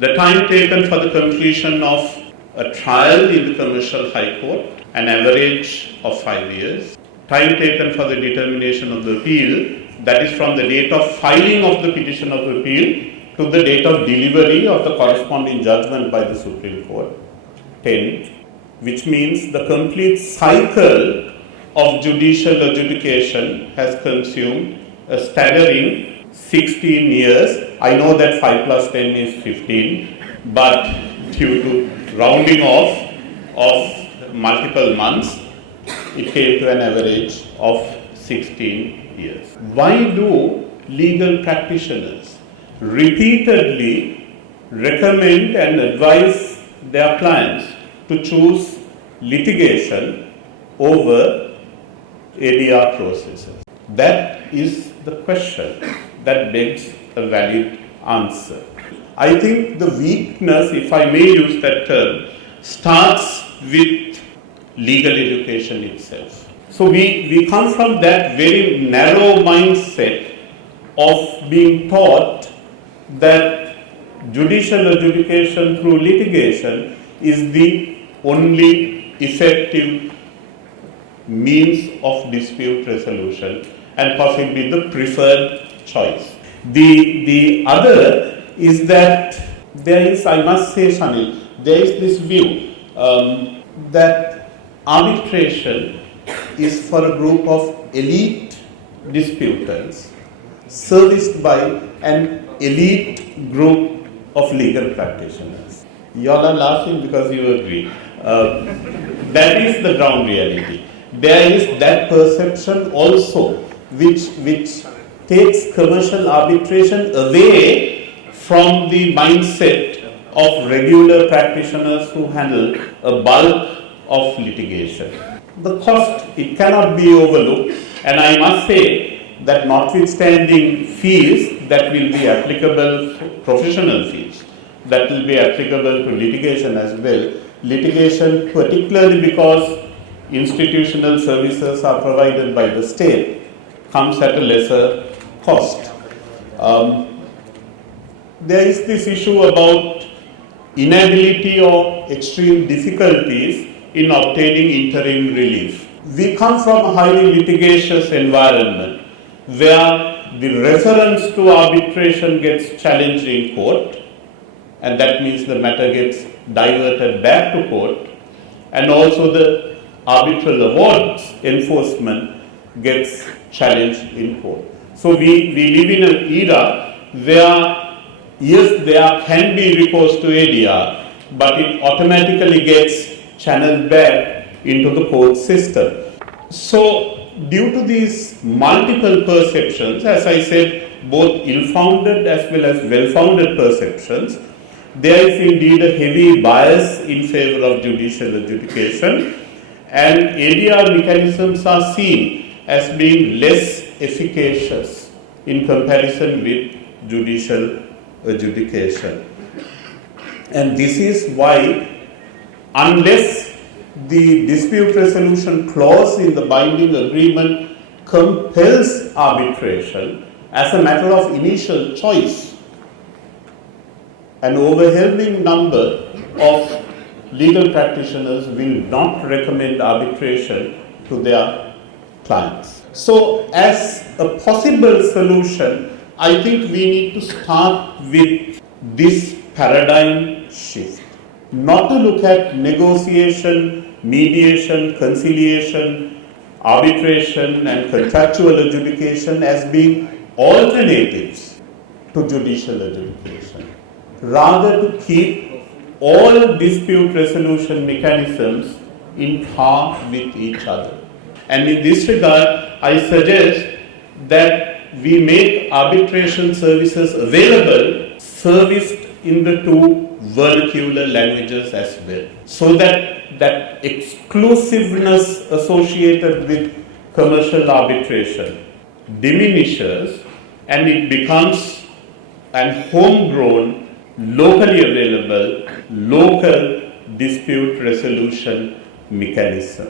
The time taken for the completion of a trial in the Commercial High Court, an average of 5 years. Time taken for the determination of the appeal, that is from the date of filing of the petition of appeal to the date of delivery of the corresponding judgment by the Supreme Court, 10, which means the complete cycle of judicial adjudication has consumed a staggering 16 years. I know that 5 plus 10 is 15, but due to rounding off of multiple months, it came to an average of 16 years. Why do legal practitioners repeatedly recommend and advise their clients to choose litigation over ADR processes? That is the question that begs a valid answer. I think the weakness, if I may use that term, starts with legal education itself. So we come from that very narrow mindset of being taught that judicial adjudication through litigation is the only effective means of dispute resolution and possibly the preferred choice. The other is that there is, I must say, Shanil, there is this view that arbitration is for a group of elite disputants serviced by an elite group of legal practitioners. You all are laughing because you agree. That is the ground reality. There is that perception also which takes commercial arbitration away from the mindset of regular practitioners who handle a bulk of litigation. The cost, it cannot be overlooked, and I must say that notwithstanding fees that will be applicable, professional fees, that will be applicable to litigation as well, litigation particularly because institutional services are provided by the state comes at a lesser cost. There is this issue about inability or extreme difficulties in obtaining interim relief. We come from a highly litigious environment where the reference to arbitration gets challenged in court, and that means the matter gets diverted back to court, and also the arbitral awards enforcement gets challenged in court. So we live in an era where, yes, there can be recourse to ADR, but it automatically gets channeled back into the court system. So due to these multiple perceptions, as I said, both ill-founded as well as well-founded perceptions, there is indeed a heavy bias in favor of judicial adjudication, and ADR mechanisms are seen as being less efficacious in comparison with judicial adjudication. And this is why, unless the dispute resolution clause in the binding agreement compels arbitration as a matter of initial choice, an overwhelming number of legal practitioners will not recommend arbitration to their clients. So, as a possible solution, I think we need to start with this paradigm shift. Not to look at negotiation, mediation, conciliation, arbitration and contractual adjudication as being alternatives to judicial adjudication. Rather to keep all dispute resolution mechanisms in par with each other. And in this regard, I suggest that we make arbitration services available, serviced in the two vernacular languages as well, so that exclusiveness associated with commercial arbitration diminishes and it becomes an homegrown, locally available, local dispute resolution mechanism.